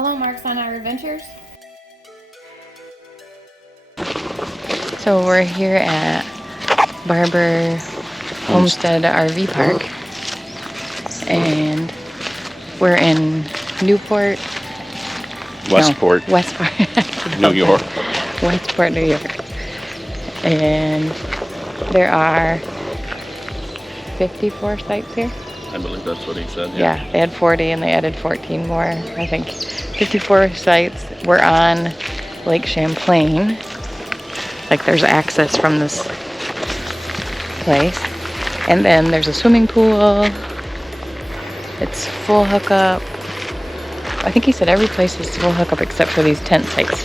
Hello, Marks on Our Adventures. So we're here at Barber Homestead RV Park, and we're in Westport, New York. Westport, New York. And there are 54 sites here. I believe that's what he said. Yeah, they had 40 and they added 14 more, I think. 54 sites. We're on Lake Champlain. Like there's access from this place. And then there's a swimming pool. It's full hookup. I think he said every place is full hookup except for these tent sites.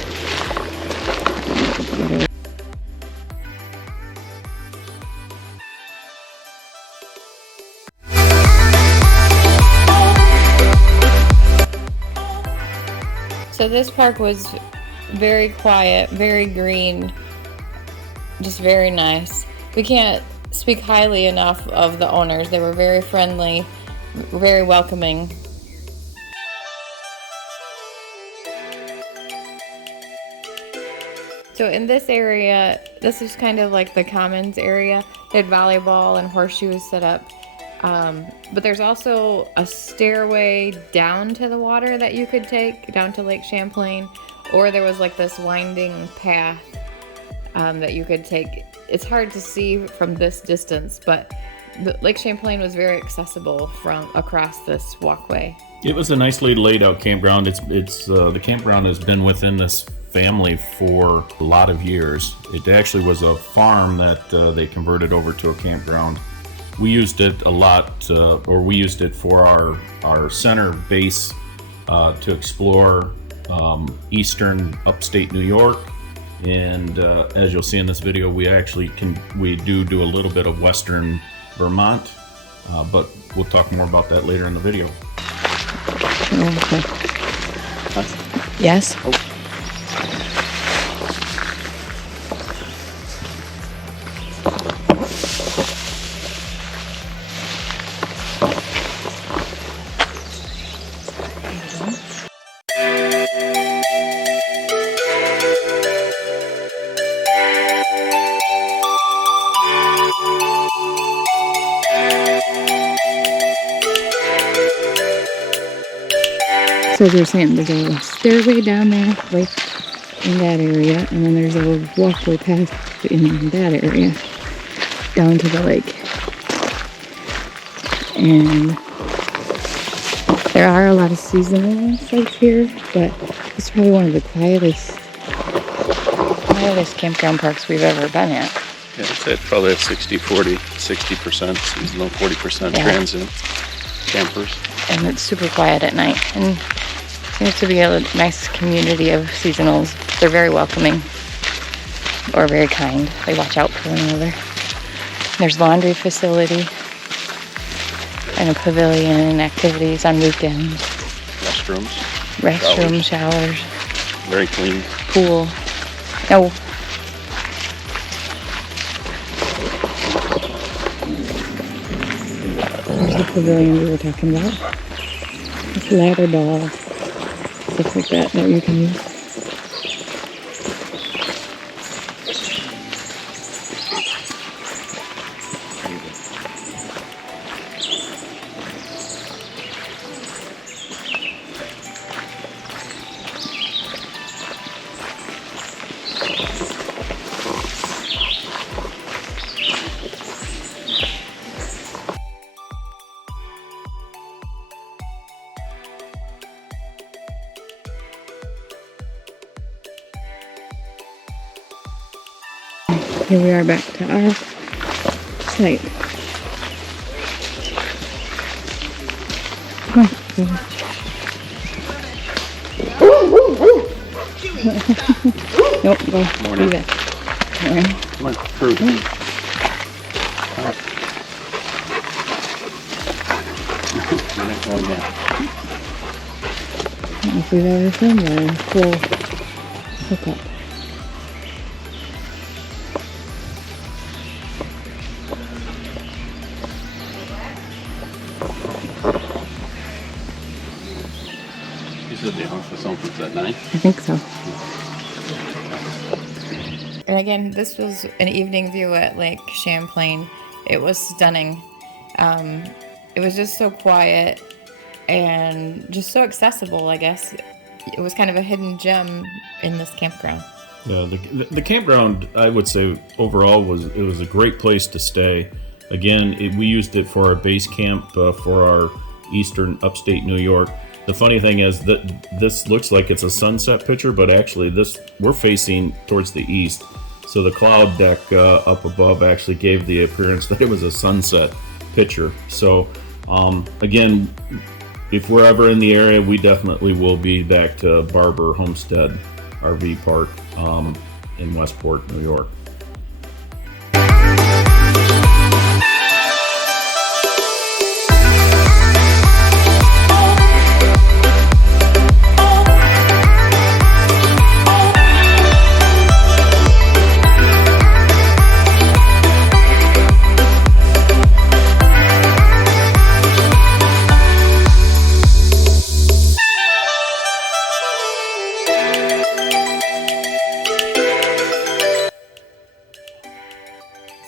So this park was very quiet, very green, just very nice. We can't speak highly enough of the owners. They were very friendly, very welcoming. So in this area, this is kind of like the commons area. They had volleyball and horseshoes set up. But there's also a stairway down to the water that you could take, down to Lake Champlain. Or there was like this winding path that you could take. It's hard to see from this distance, but Lake Champlain was very accessible from across this walkway. It was a nicely laid out campground. It's the campground has been within this family for a lot of years. It actually was a farm that they converted over to a campground. We used it a lot, we used it for our center base to explore eastern upstate New York. And as you'll see in this video, we do a little bit of western Vermont, but we'll talk more about that later in the video. Okay. Yes? Oh. So they're saying there's a stairway down there, right in that area, and then there's a walkway path in that area down to the lake. And there are a lot of seasonal sites here, but it's probably one of the quietest campground parks we've ever been at. Yeah, I'd say it's probably a 60-40, 60% seasonal, 40% transient campers. And it's super quiet at night, and seems to be a nice community of seasonals. They're very welcoming, or very kind. They watch out for one another. There's laundry facility, and a pavilion, and activities on weekends. Restrooms, showers. Very clean. Pool. Oh. There's the pavilion we were talking about. It's ladder ball, stuff like that you can use. Here we are back to our site. Come on. Nope, go. Morning. Leave it. Morning. Come on, fruit. I don't know if we've ever seen a full hookup. These are the Is that 9? I think so. And again, this was an evening view at Lake Champlain. It was stunning. It was just so quiet and just so accessible, I guess. It was kind of a hidden gem in this campground. Yeah, the campground, I would say overall was a great place to stay. Again, we used it for our base camp for our eastern upstate New York. The funny thing is that this looks like it's a sunset picture, but actually we're facing towards the east. So the cloud deck up above actually gave the appearance that it was a sunset picture. So again, if we're ever in the area, we definitely will be back to Barber Homestead RV Park in Westport, New York.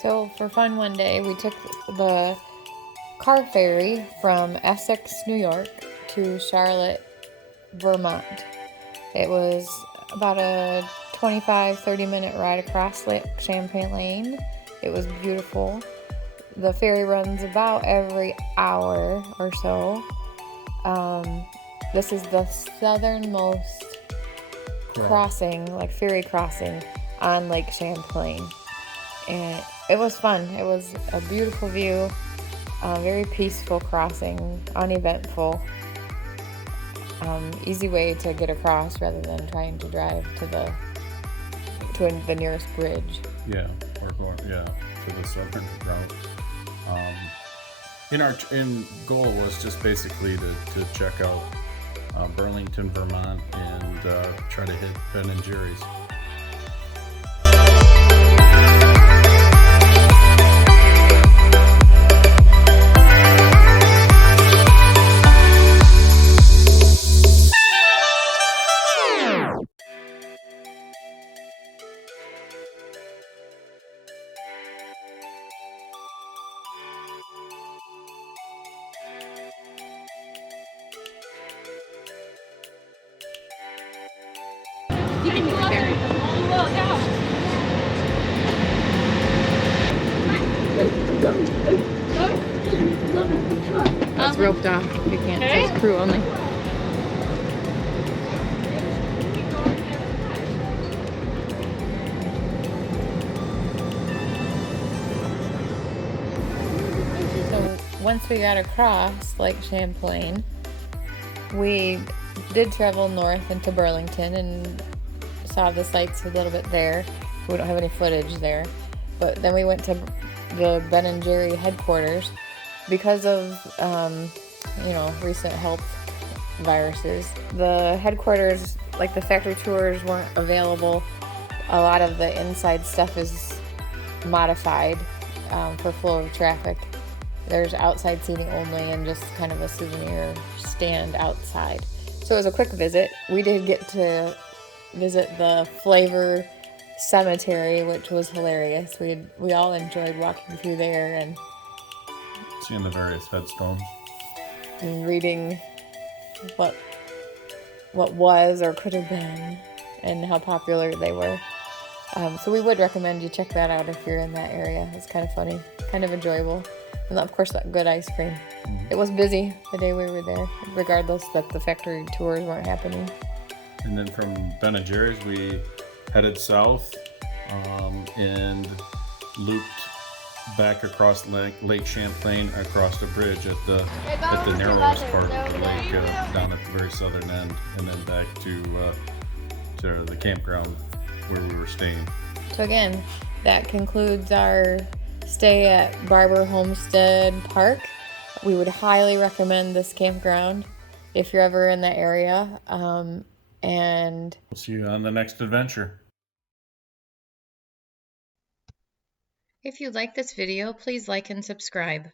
So for fun one day, we took the car ferry from Essex, New York to Charlotte, Vermont. It was about a 25-30 minute ride across Lake Champlain. It was beautiful. The ferry runs about every hour or so. This is the southernmost crossing, like ferry crossing on Lake Champlain. And it was fun. It was a beautiful view, very peaceful crossing, uneventful. Easy way to get across rather than trying to drive to the nearest bridge. Yeah, or going to the southern route. In goal was just basically to check out Burlington, Vermont, and try to hit Ben and Jerry's. It's roped off. You can't. It says crew only. So once we got across Lake Champlain, we did travel north into Burlington and saw the sights a little bit there. We don't have any footage there. But then we went to the Ben and Jerry headquarters because of, recent health viruses. The headquarters, like the factory tours, weren't available. A lot of the inside stuff is modified for flow of traffic. There's outside seating only and just kind of a souvenir stand outside. So it was a quick visit. We did get to visit the Flavor Cemetery, which was hilarious. We all enjoyed walking through there and seeing the various headstones and reading what was or could have been and how popular they were. So we would recommend you check that out if you're in that area. It's kind of funny, kind of enjoyable. And of course, that good ice cream. Mm-hmm. It was busy the day we were there, regardless that the factory tours weren't happening. And then from Ben and Jerry's, we headed south and looped back across Lake Champlain, across the bridge at the narrowest part of the lake, down at the very southern end, and then back to the campground where we were staying. So again, that concludes our stay at Barber Homestead Park. We would highly recommend this campground if you're ever in that area. And we'll see you on the next adventure. If you like this video, please like and subscribe.